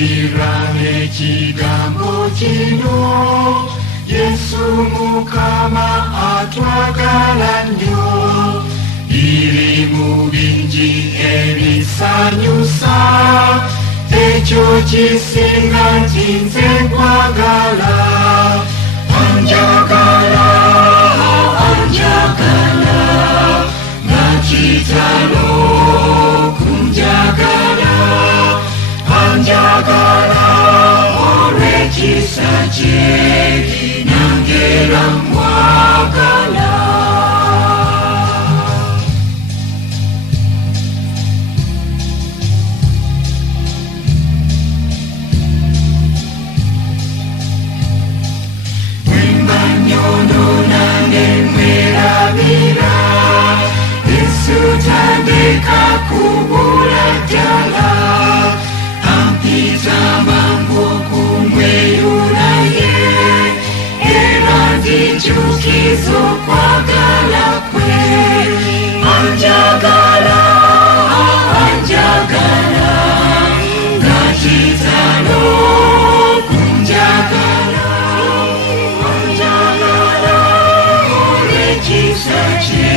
Kirane kigambo kino Yesu Mukama atwagala nnyo biri mu bingi ebisanyusa ekyo kisinga nti nze nkwagala anjagala anjagala nga kitalo kunjagala anjagala olw'ekisa kye nangera mwagala bwembanyono nange mwerabira Yesu tandika kubula ddala ampita mangu kumweyuna ye era nzijukiza okwagala kwe anjagala anjagala nga kitalo kunjagala anjagala olw'ekisa kye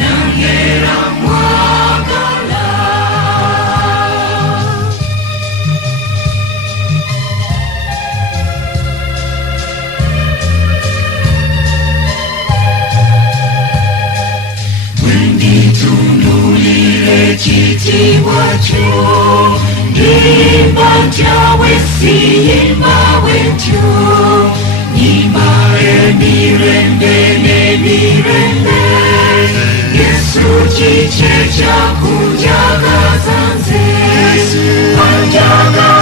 nangera mwagala ekitiibwa kyo ndimba ntya wesiyimba bwentyo nyimba emirembe n'emirembe Yesu kiki ekyakunjagaza nze anjagala